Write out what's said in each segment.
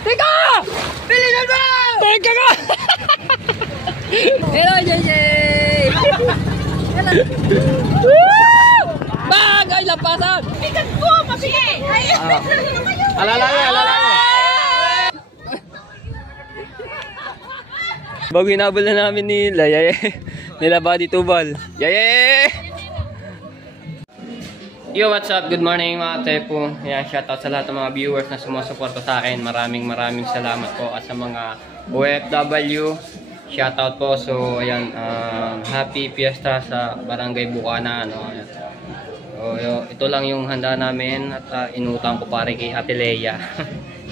Teka! Bilisan mo! Teka ka! Hello, JJ! Hello! Bang! Ay, lampasan! Bigat ko! Mabili! Alala nyo, alala nyo! Bago hinabol na namin nila, nila Buddy Tubal. Yaye! Yo, what's up? Good morning mga tepo. Ayan, shoutout sa lahat ng mga viewers na sumusuporta sa akin. Maraming salamat po. At sa mga OFW, shoutout po. So, ayan, happy fiesta sa Barangay Bukana. Ano, ayan. So, ito lang yung handa namin at inutang ko pare kay Ate Leia.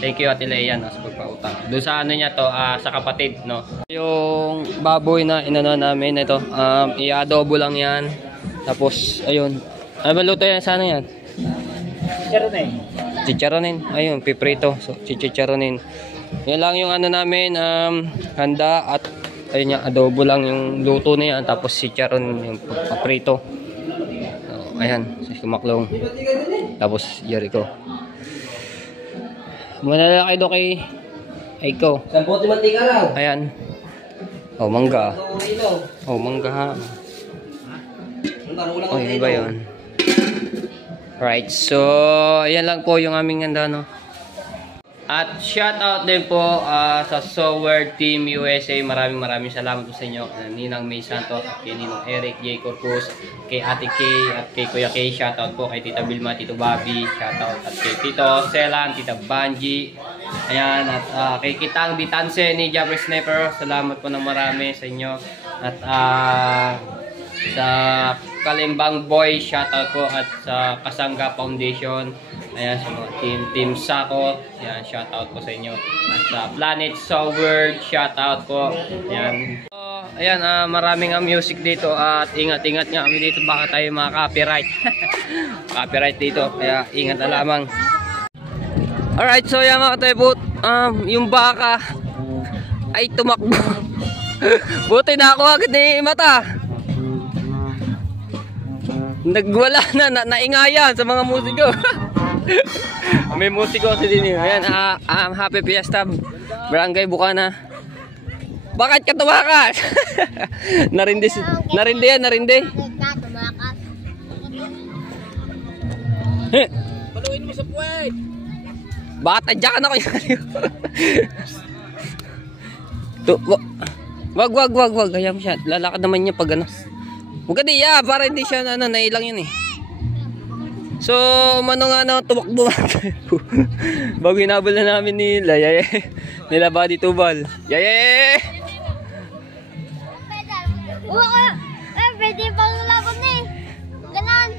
Thank you Ate Leia no, sa pagpautang. Doon sa ano niya to, sa kapatid. No? Yung baboy na inano namin ito, i-adobo lang yan. Tapos, ayun. Ano ba luto yan? Sana yan? Chicharonin. Chicharonin. Ayun, piprito. So, chicharonin. Yan lang yung ano namin, handa at ayun yung adobo lang yung luto na yan. Tapos chicharon yung paprito. So, ayan, sumaklong. Tapos Jericho. Muna lang kayo kay Aiko. Sampote mantika raw. Ayan. Oh, mangga. Oh, mangga ha. Oh, yun ba yun? Right, so ayan lang po yung aming handa, no? At shoutout din po sa Sower Team USA. Maraming salamat po sa inyo. Ninang May Santos, kay Ninong Eric, J. Corpus, kay Ate Kay, at kay Kuya Kay. Shoutout po kay Tita Vilma, Tito Bobby. Shoutout at kay Tito Selan, Tita Banji. Ayan, at kay Kitang Ditanse ni Jabber Sniper. Salamat po ng marami sa inyo. At sa Kalimbang Boy, shoutout po. At sa Kasangga Foundation. Ayan, sa mga team Sako, ayan, shoutout po sa inyo. At sa Planet Sower, shoutout po. Ayan. So, ayan, maraming music dito at ingat-ingat nga kami dito baka tayo mga copyright. Copyright dito, kaya ingat na lamang. Alright, so yan mga kataypot, yung baka ay tumakbo. Buti na ako agad ni mata. Nagwala na, naingayan sa mga musiko. May musiko kasi din yun. Ayan, happy fiesta Barangay Bukana. Bakit ka tumakas? Narindi yan. Paluin mo sa puwet. Bakit adyakan ako yan? Wag. Hayaan mo siya. Lalakad naman niya pag ano. Huwag ka diya, para hindi siya nailang yun eh. So, umano nga na tumakbo. Bago hinabol na namin nila Buddy Tubal. Yaye! Pwede pang laban eh. Ganon.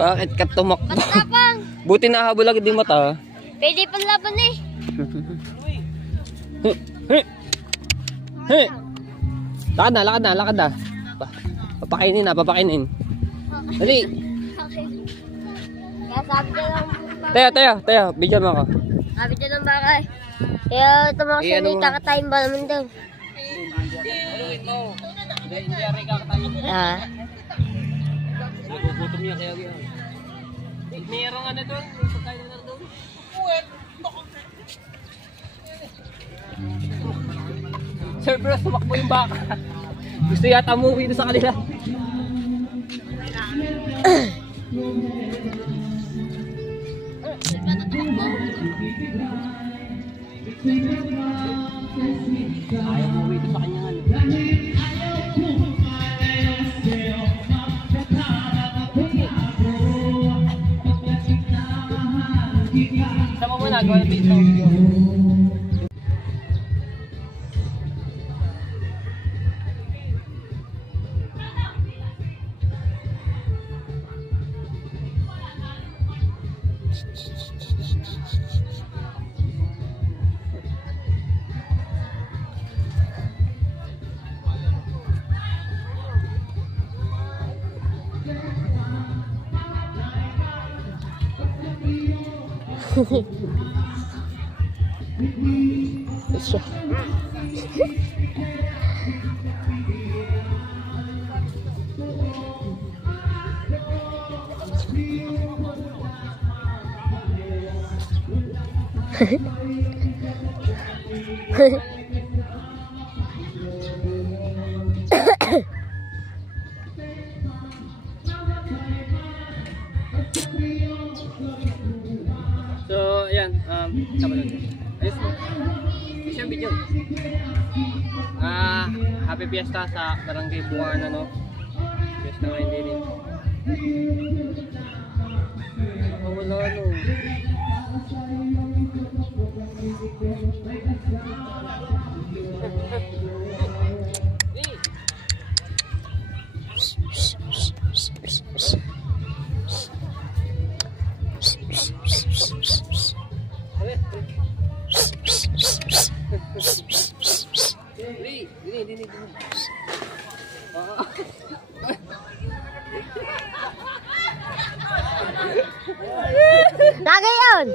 Bakit ka tumakbo? Matapang. Buti nahabol agad yung mata. Pwede pang laban eh. Lakad na. Papakainin. Dali. Okay. Kaya sabi ko lang. Tayo. Bigyan mo ako. Sabi ko lang baka eh. Kaya ito mga salita katayin ba naman daw. Paluin mo. Hindi ari ka katayin. Nagugutom niya kaya yun. Mayroong ano doon? Pagkain na doon? Sir, pero sumakbo yung baka. Gusto yata umuwi doon sa kanila. Ayaw umuwi doon sa kanya. Sama mo na, gawin dito. So, ayan, sama na. Ayos mo. Ayos yung video. Happy Fiesta sa Barangay Bungan, ano. Fiesta ngayon din eh. Wala, ano. Dini. Lagay yun!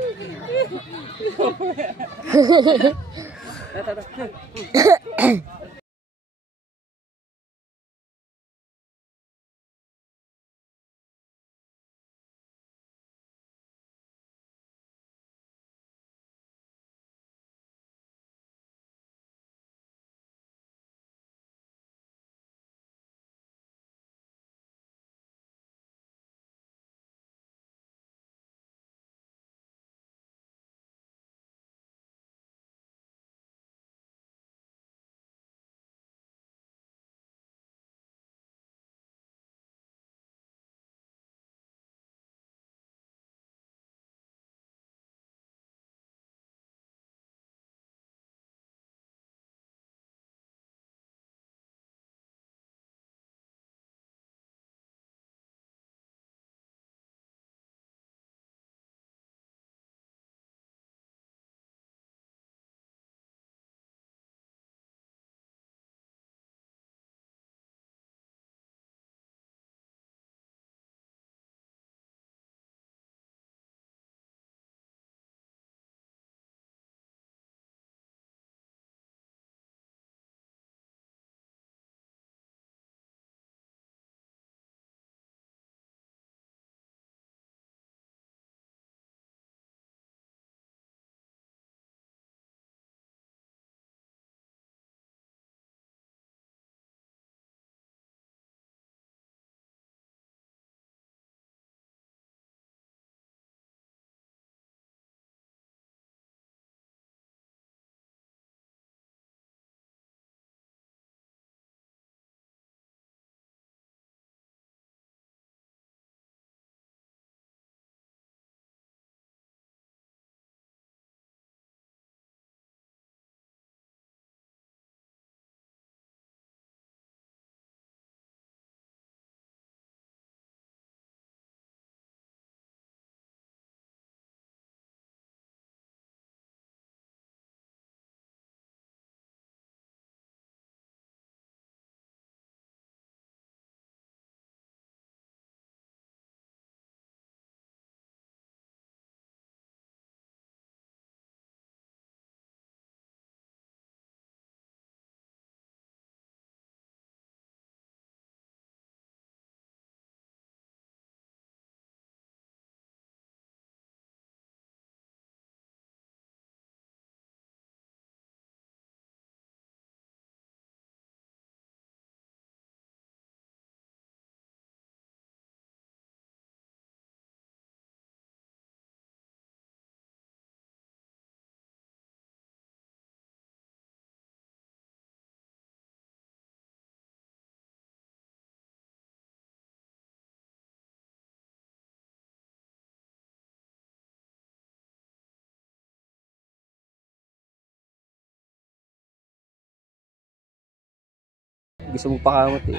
Gusto mo pakamot eh.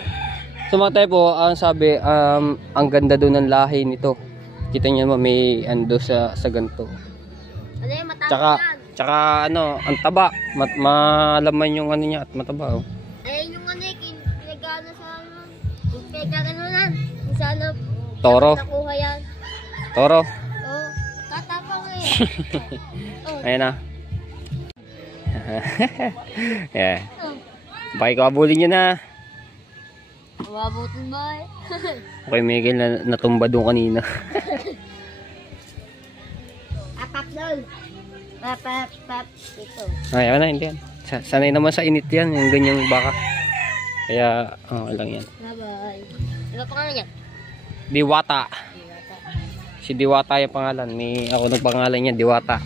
So mga tayo po, ang sabi, ang ganda doon ng lahi nito. Kita niyo naman may ando sa ganito. Ano yung matapos yan? Tsaka ano, ang taba. Malaman yung ano niya at mataba. Oh. Ayun yung ano pinagano sa ano. Pinagkaganunan. Kung sa ano. Toro. Nakuha yan. Toro. Oh, katapang eh. Oh. Ayan na. Yeah. Oh. Baka kabulin nyo na. Mabutin ba eh? Okay, Miguel na natumba doon kanina. Apak doon. Ito. Ay, wala, hindi yan. Sanay naman sa init yan, yung ganyang baka. Kaya, lang yan. Bye-bye. Diba pangalan niya? Diwata. Si Diwata yung pangalan. Ako nagpangalan niya, Diwata.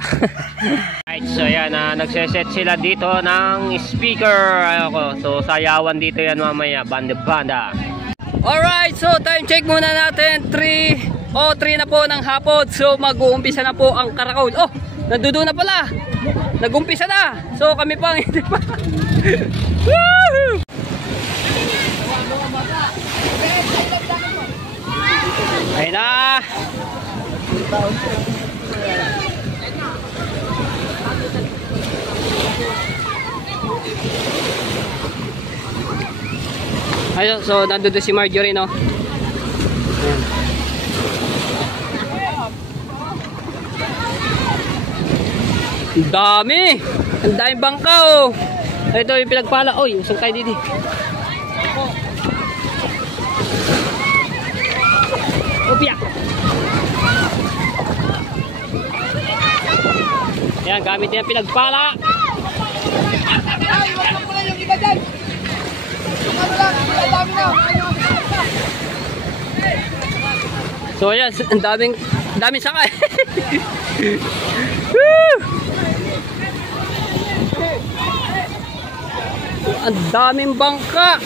Right, so yan, nagseset sila dito ng speaker. So, sayawan dito yan mamaya. Banda-banda. Alright, so time check muna natin. 3 na po ng hapon. So, mag-uumpisa na po ang karakol. Oh, nandudo na pala. Nag-umpisa na. So, kami pang hindi pa. Woohoo! Ayun na. Ayun, so nandoon si Marjorie, no? Ayan. Ang dami! Ang daming bangka, oh! Ito yung pinagpala. Oy, usong tayo dito. Opya! Ayan, gamit niya pinagpala. So ayan, ang daming sakay. Ang daming bangka.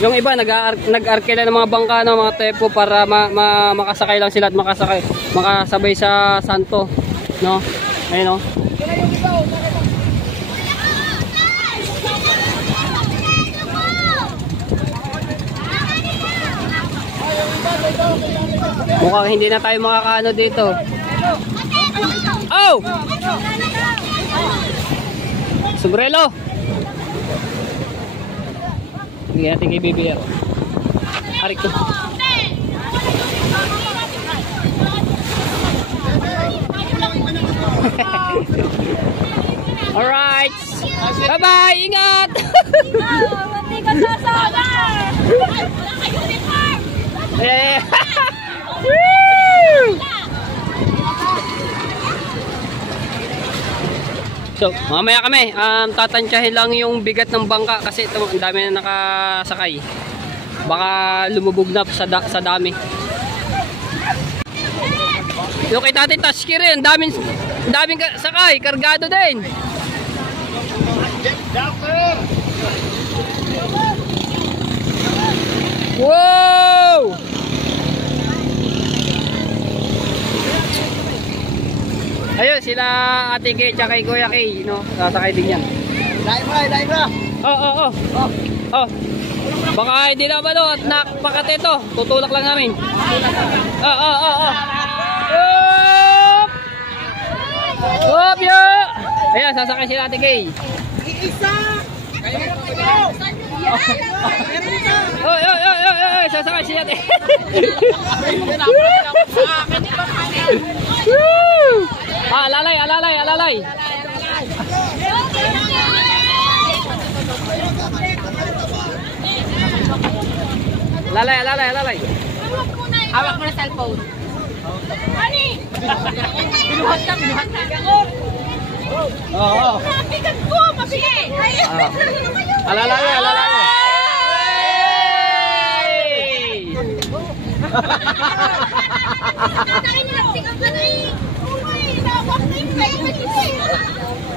Yung iba nag-arkela ng mga bangka ng mga tepo para makasakay lang sila at makasabay sa santo, no? Ayun, no? Mukhang hindi na tayo makakaano dito. Oh! Sombrero. Hindi natin kay BBR. Arik ko. Alright. Bye-bye. Ingat. Eh. So, mamaya kami, tatansyahin lang yung bigat ng bangka kasi ito, ang dami na nakasakay. Baka lumubog na sa dami. Yung kay Tati Tashki rin, daming sakay, kargado din. Wow! Ayun, sila Ate Kay tsaka kay Kuya Kay, no? Sasakay din yan. Dahil mo! Oh. Baka hindi na malo at nakapakate ito. Tutulak lang namin. Oh. Hop, yo! Ayan, sasakay sila Ate Kay. Isa! Oh, sasakay sila Ate. Alalay. Alalay. Hawak mo na cellphone. Ani! Binuhat na. Oo. Mabigat ko, mabigat. Alalay.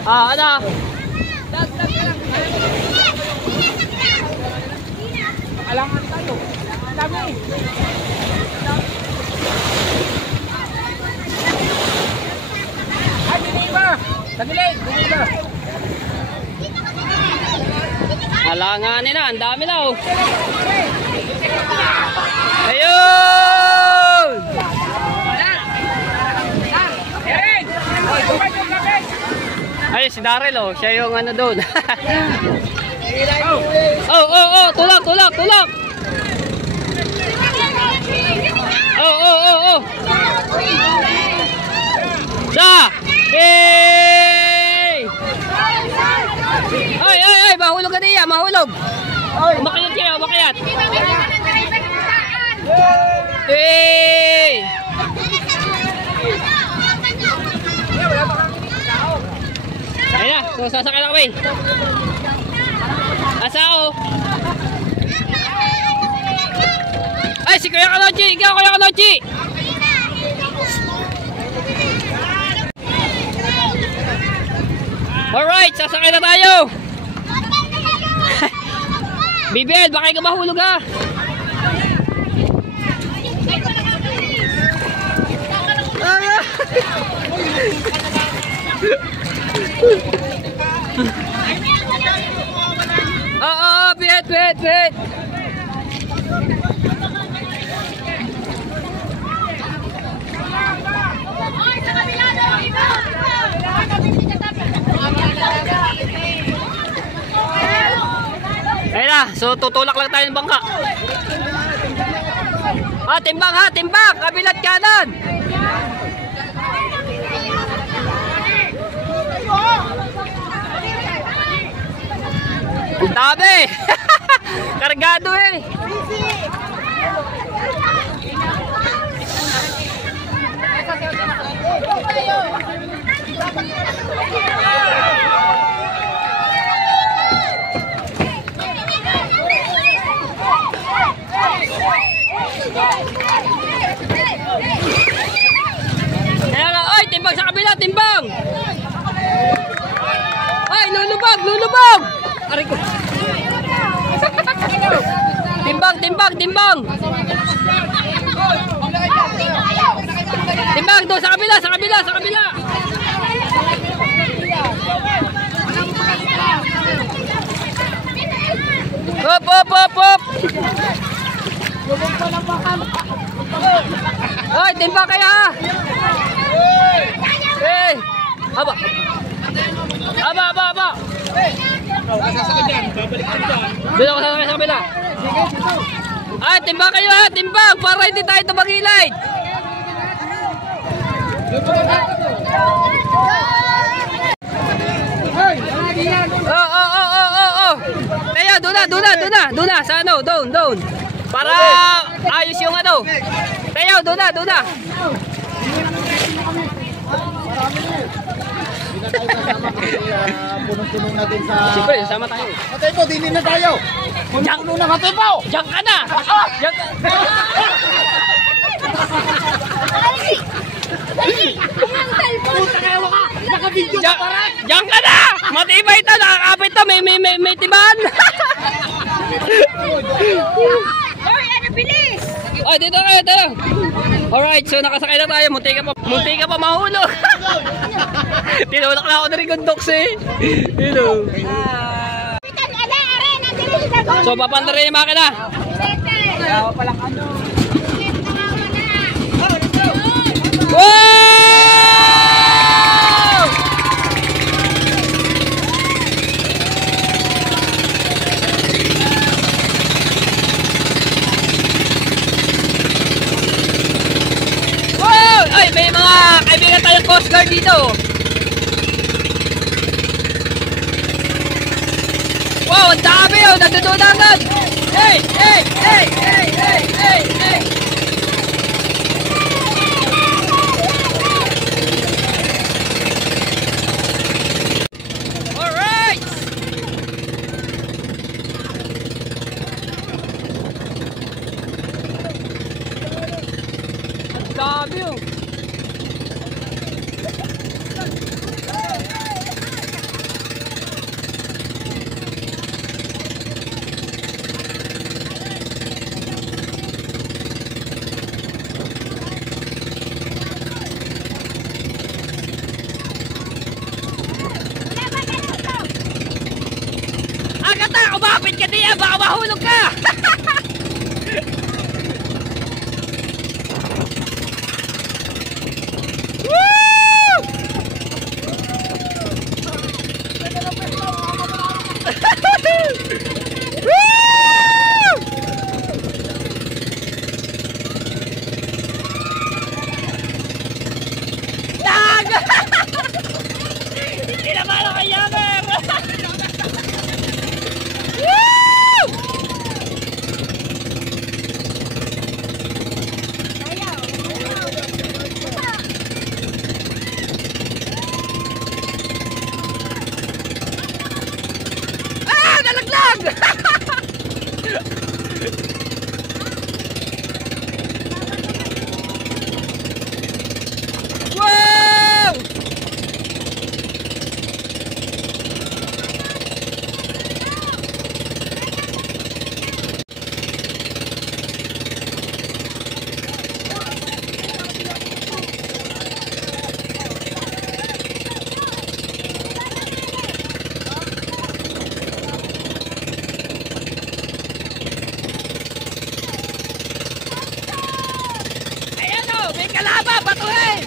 Ano? Alangan tayo. Dami. Ay, deliver. Tagilid, deliver. Alanganin na, ang dami na, oh. Ayun! Ay, si Daryl, oh. Siya yung ano doon. Oh, tulak. Oh. Sa! Hey! Ay, mahulog ka niya, mahulog. Umakayat kayo, umakayat. Hey! So, sasakay na kami. Asa ako? Ay, si Kuya Kanochi! Ikaw, Kuya Kanochi! Alright, sasakay na tayo! Bibel, baka ka mahulog ha! Oo, pihit! Ayun na, so tutulak lang tayo ng bangka. Timbang ha, timbang! Kabilat kanan! Ang dami! Kargado eh! Ay, timbang sa kabila, timbang! Ay, lulubog! Aray ko! Timbang! Timbang, doon sa kabila! Hop! Ay, timbang kayo ha! Hey! Aba! Doon ako sa kabila. Ay, timbang kayo ha! Timbang! Para hindi tayo tumagilid! Oh! Kaya, doon na! Sa ano? Doon! Para ayos yung ano. Kaya, doon na! Punong-punong natin sa... Siyempre, sama tayo. Matay po, dinin na tayo! Punong-punong na matay po! Diyan ka na! Naka-video ka para! Diyan ka na! Matibay ito! Nakakapit ito! May tiban! Hoy, ano bilis? Oh, dito kayo! Alright, so nakasakay na tayo. Munti ka pa mahulog! Tinulak na ako na rin kong doks eh! Hello! So, papanda rin yung makina! Wow! Ay, may mga kaibigan tayong Coast Guard dito. Wow, ang dami oh, nagdududangan. Hey! Alright! Ang dami oh. Agata, umapit ka diyan, baka mahulog ka! Hindi naman ako yamer! Wag! Wow! Ayan o, may kalaban, batuhin!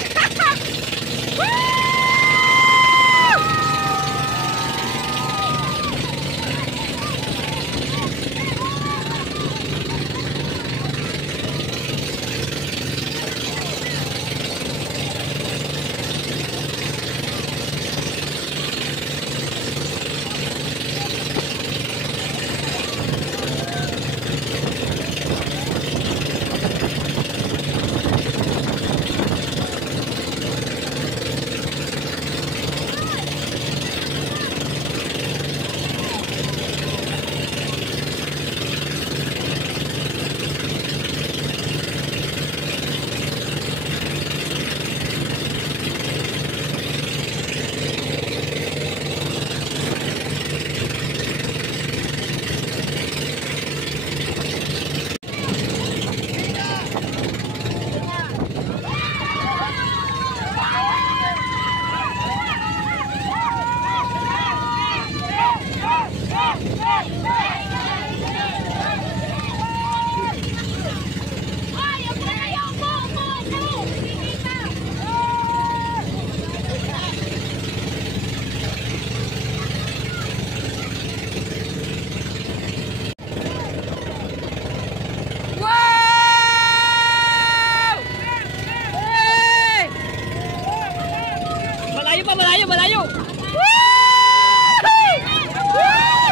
Malayo pa, malayo, malayo!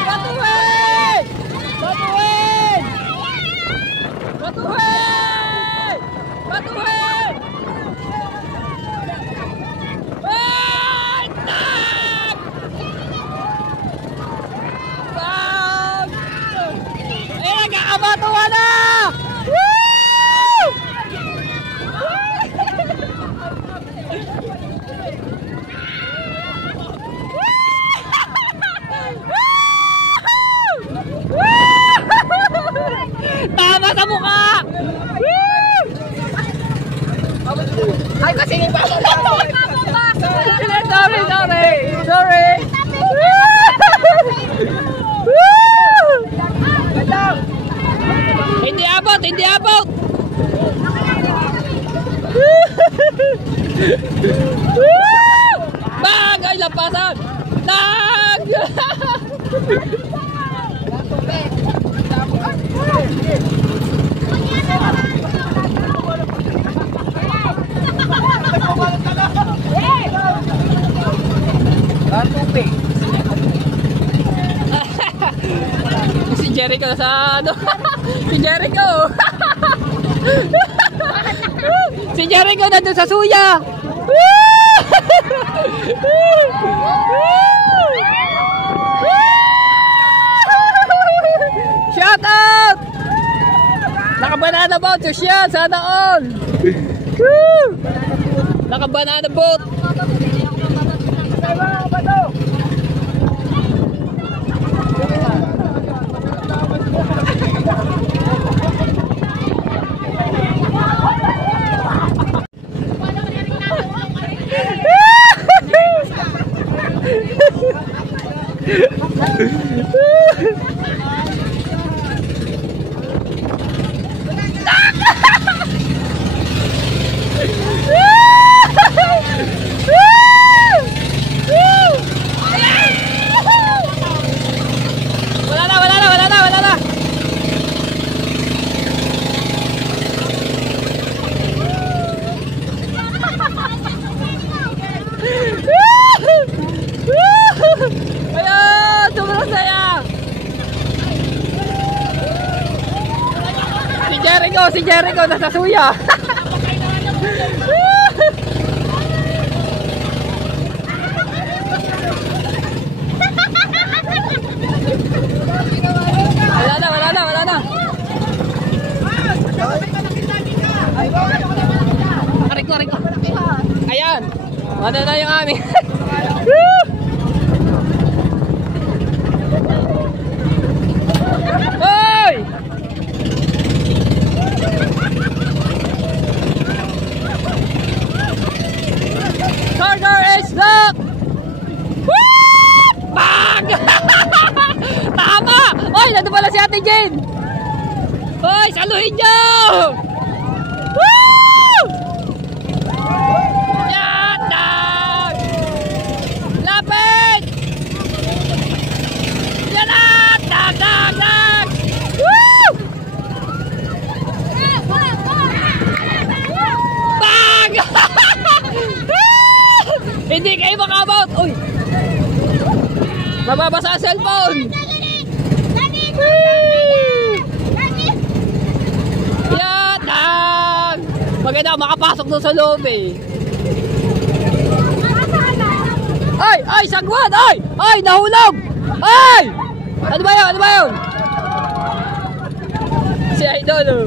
Batuhin! Batuhin! Batuhin! Batuhin! Ay! Tag! Tag! Ay, nagkakabatuhan na! Tama sa mukha! Ay, kasi hindi pa! Sorry, sorry! Sorry! Hindi abot! Hindi abot! Bag! Ay, lampasan! Tag! Si Jericho sa ano? Si Jericho! Si Jericho nandun sa suya! Shout out! Naka-banana boat siya, sana all! Naka-banana boat! Si Jericho nasa suya. na yung aming. Woo! Hoy! Corner is locked! Woo! Bang! Tama! Oy, nandun pala si Ate Jane! Hoy, saluhin nyo! Woo! Yan! Dag! Lapit! Yan na! Dag! Dag! Dag! Woo! Bang! Hindi kayo makabout! Uy! Mababasa ang cellphone! Yatag! Maganda makapasok doon sa loob eh. Ay! Ay! Sagwan! Ay! Ay! Nahulog! Ay! Ano ba yun? Ano ba yun? Si Idol oh.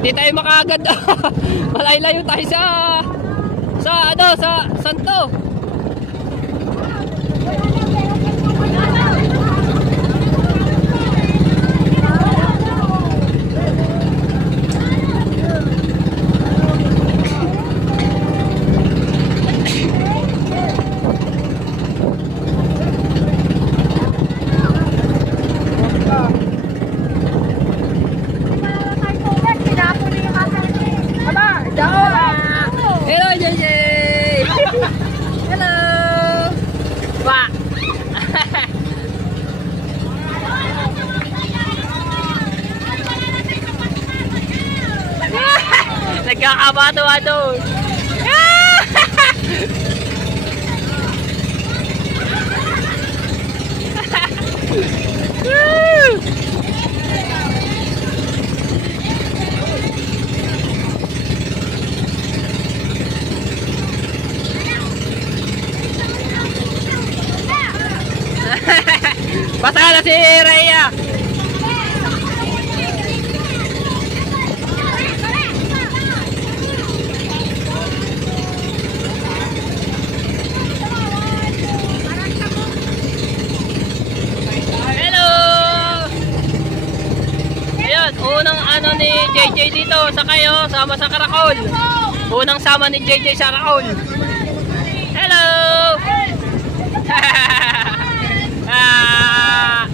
Hindi tayo makaagad. Malay-layo tayo sa santo. Hello, JJ! Hello! Ba! Nagkakabato-bato! Basta na si Rhea! Hello! Ayun, unang ano ni JJ dito sa kayo, sama sa Karakol. Unang sama ni JJ sa Karakol. Hello! Ah!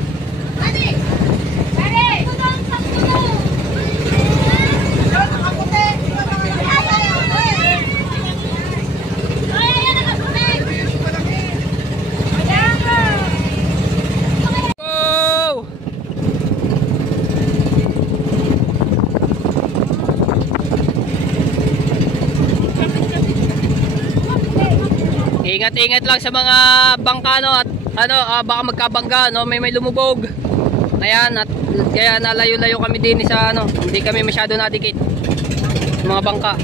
Ingat-ingat lang sa mga bangkano at baka magkabangga may lumubog. Ayan, at kaya nalayo-layo kami din sa hindi kami masyado nadikit sa mga bangka.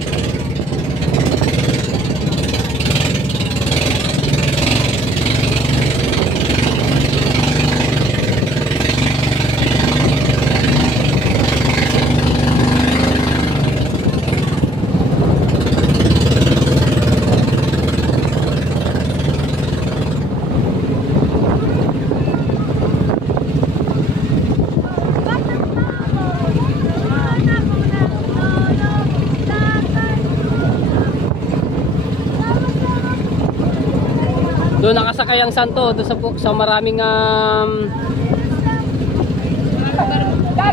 Doon nakasakay ang santo doon sa maraming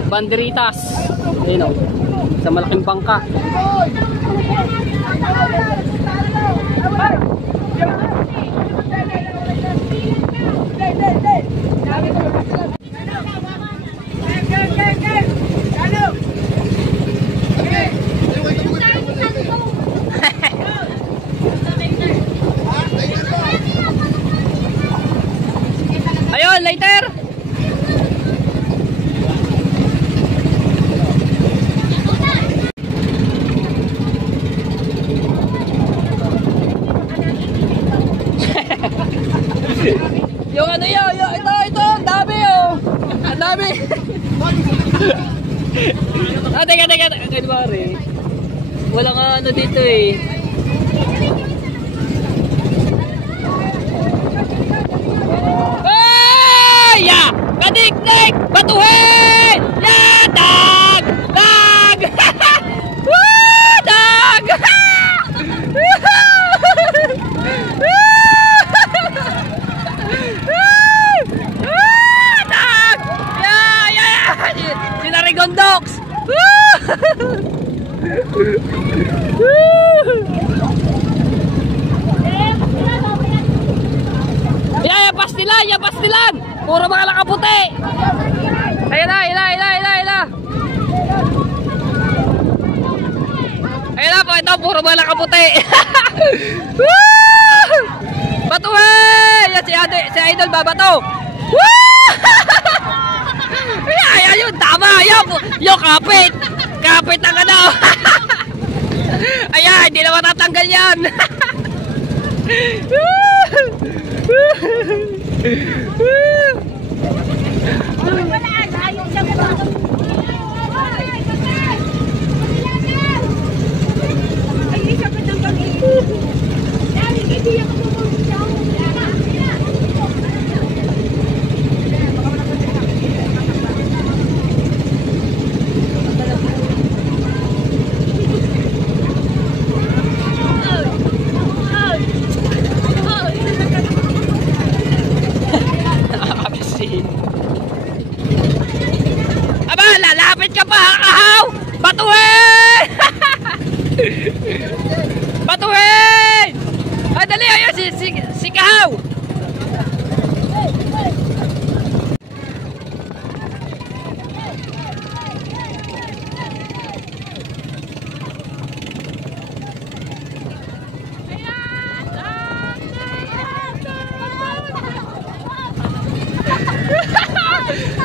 banderitas. Ayun, sa malaking bangka. Ayun, later. Teka. Kaya ba rin? Wala nga ano dito eh. Ay! Ya! Kadik-dik! Batuhin! Ya! Dag! Dag! Woo! Dag! Dag! Ya! Sila Rigondox! Pastilan! Puro mga nakaputi! Ayan na! Ayan na po, ito, puro mga nakaputi! Batuhin! Yan si Idol Babato! Ayan yun, tama! Yung kapit! Kapit ang ano! Ayan, hindi na matatanggal yan! Aba, lalapit ka pa, kahaw! Batuhin! Batuhin! Ay, dali, ayan, si kahaw!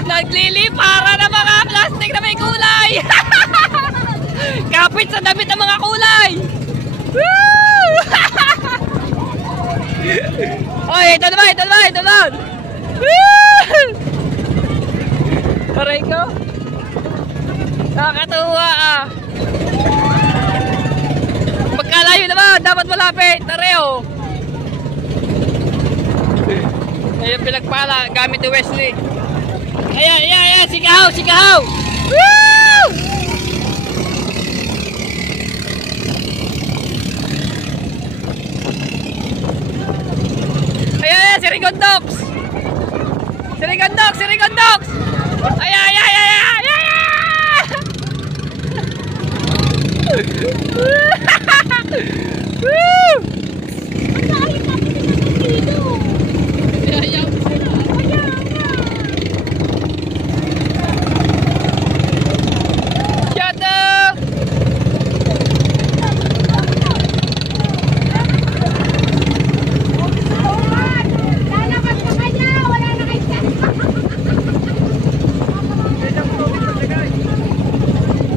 Naglilipara ng mga plastic na may kulay. Kapit sa damit ng mga kulay. Oy, ito naman. Aray ko. Nakakatuwa ah. Magkalayo naman, dapat malapit. Tareo. Ayun pinagpala gamit ni Wesley. Ayan, si kahaw! Woo! Ayan, si Rigondox! Ayan! Woo!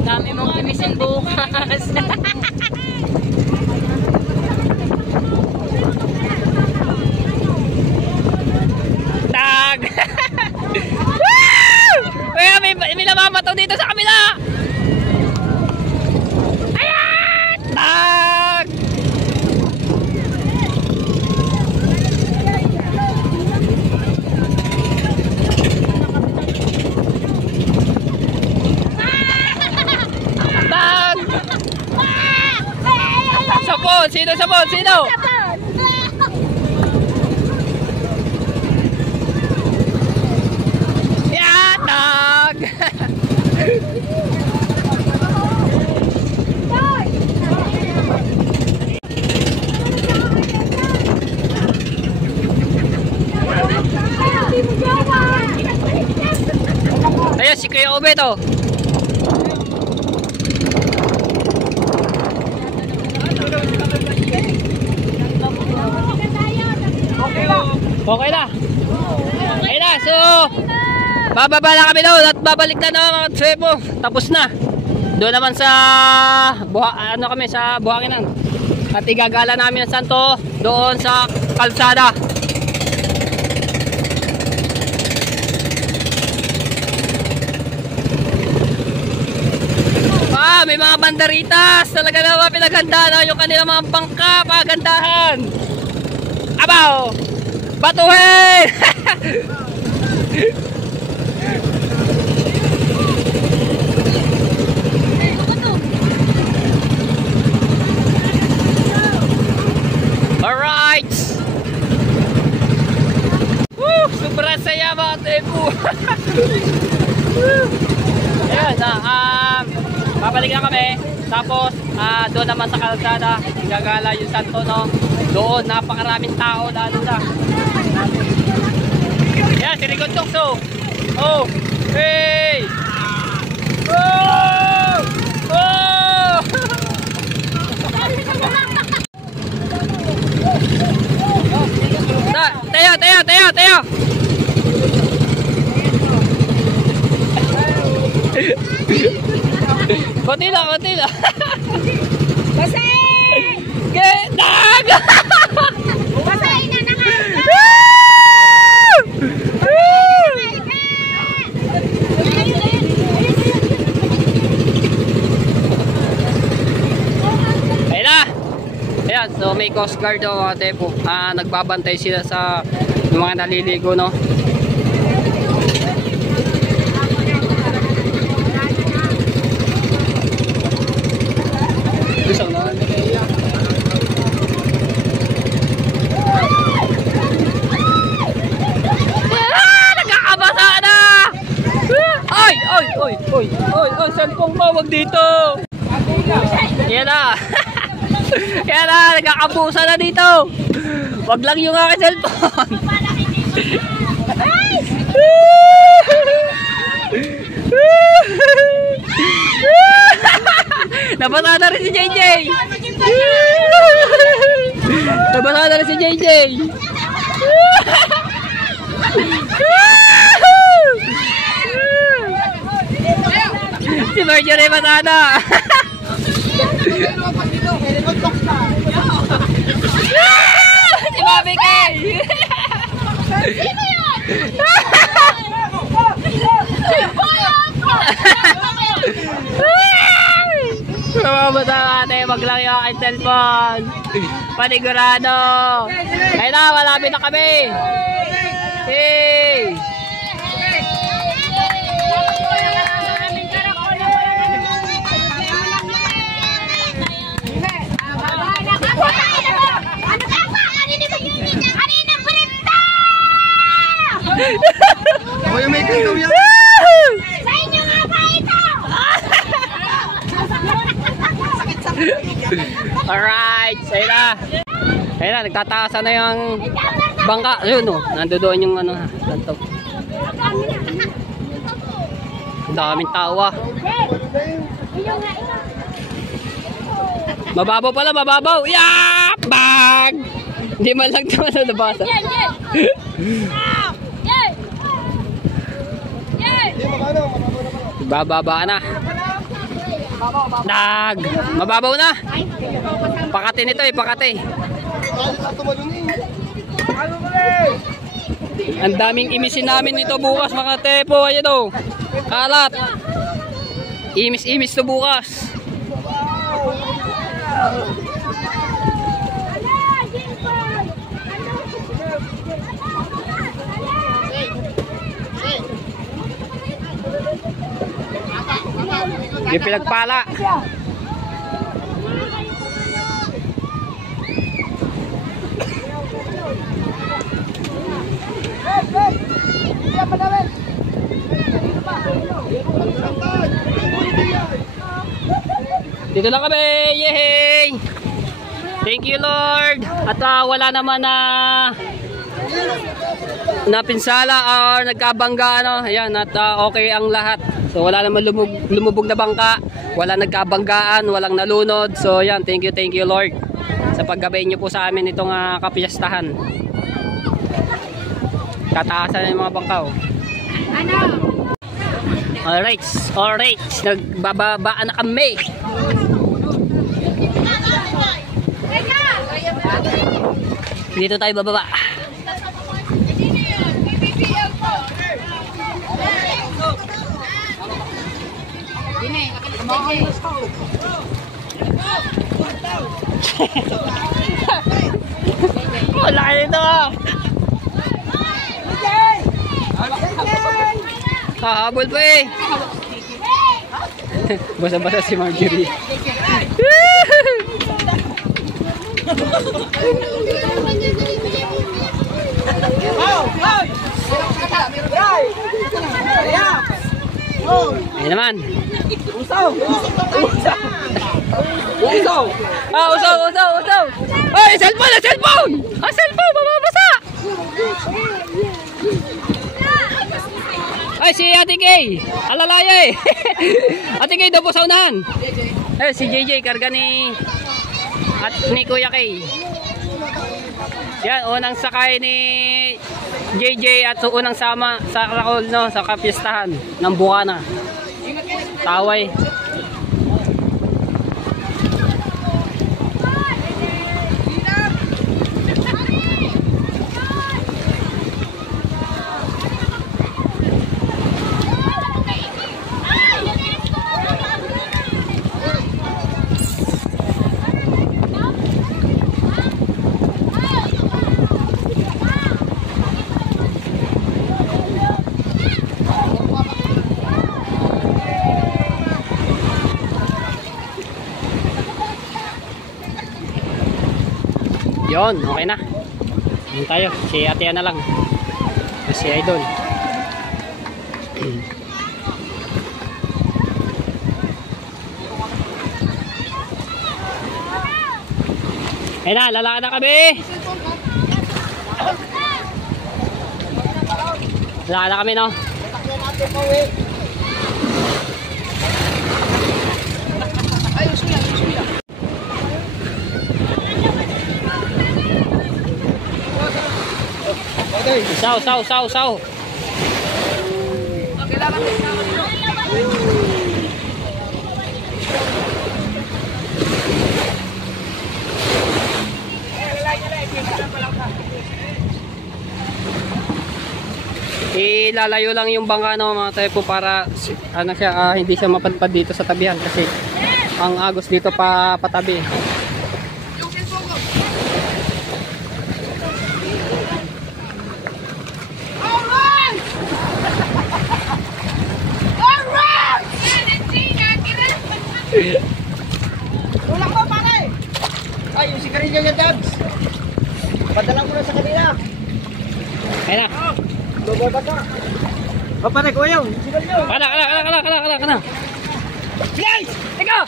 Dami mong kimisin bukas. Tag! Kaya may namamato dito sa kamila. Ayan! Tag! Sabon! Sino? Yatag! Ayan, si Kuya Ube to. Okay na. Ayun na, so bababa na kami doon at babalik na ng Cebu. Tapos na. Doon naman sa sa Buhanginan. At igagala namin ang santo doon sa kalsada. Ayan, may mga banderitas. Talaga naman pinaghandaan yung kanilang mga bangka. Pagandahan. Abaw! Batuhin! Alright! Woo! Sobrang saya mga tepo! Ayan, babalik na kami. Tapos, doon naman sa kalsada, gagala yung Santo, no? Doon, napakaraming tao, lalo na. Ayan, si Rigon Tukso. Oh! Hey! Oh! Oh! Tayo! Konti lang. Basay! Getag! Basay na nakain! Ayun na! Ayan, so may Coast Guard o mga tepo. Nagbabantay sila sa mga naliligo, no? Nagkakabasa na! Oy, cellphone ko, wag dito! Yan na! Yan na, nagkakabusa na dito! Wag lang yung aking cellphone! Nabasa na rin si JJ! Nabasa na rin si JJ! Si Marjorie Matana! Si Bobby Kay! Sino yun? Mamamata ate, wag lang yung aking cellphone. Panigurado. Ayun na, malapit na kami. Hey! Ako yung may kandong yan. Sa inyo nga ba ito? Alright, sa'yo na. Ayun na, nagtataasan na yung bangka. Ayun o, nandoon yung ano, lantaw. Ang daming tao ah. Mababaw pala, mababaw. Yap! Bag! Hindi man lang naman na nabasa. Bababa na. Nag! Mababaw na. Pakati nito eh, pakati. Ang daming imisin namin nito bukas mga tepo. Ayan o. Kalat. Imis-imis to bukas. Yung pinagpala. Dito na kami. Yay! Thank you Lord. At wala naman na pinsala or nagkabangga ano. Ayan, at okay ang lahat. So wala naman lumubog na bangka, wala nagkabanggaan, walang nalunod. So yan, thank you Lord sa paggabayin niyo po sa amin itong kapiyastahan. Tataasan na yung mga bangka oh. Ano? Alright, nagbababa na kami. Dito tayo bababa. Oh, laki nito ah. Habol pa eh. Basa-basa si Marjorie. Ayan naman. Usaw! Ah, usaw! Ay, cellphone! Ah, cellphone! Mababasa! Ay, si Ate Kay! Alalaya eh! Ate Kay daw po sa unahan! Ay, si JJ, karga ni Kuya Kay. Yan, unang sakay ni JJ at unang sama sa Rakol, no, sa kapistahan ng Bukana. Taway. Yon, okay na. Yan tayo. Si Ate na lang. Si Idol. Ayun na, lalakad na kami. Lalakad na kami, no? Saw. Ilalayo lang yung bangka, no, mga tayo po, para ano siya, hindi siya mapadpad dito sa tabihan kasi ang agos dito patabi. Tulak mo, pare! Ay, yung sigarilyo niya, Dabs. Padala mo na sa kanila. Ayun na. Bababa ka. O, pare, kuha yun. Sigarilyo. Kana. Guys! Teka!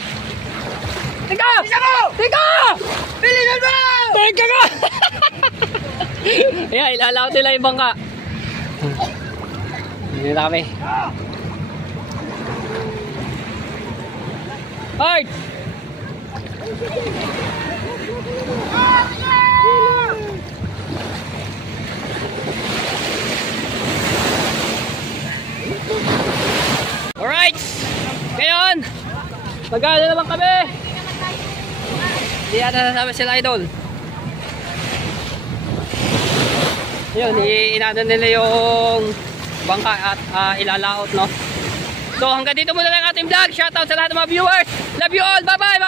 Bilisan mo! Teka ka! Ayan, ilalawat nila yung bangka. Hindi na kami. Hard! Alright! Ngayon, mag-ano naman kami? Hindi yata nasabi sila, Idol. Yun, inano nila yung bangka at ilalaot, no? So hanggang dito muna lang ating vlog. Shoutout sa lahat ng mga viewers. Love you all. Bye-bye.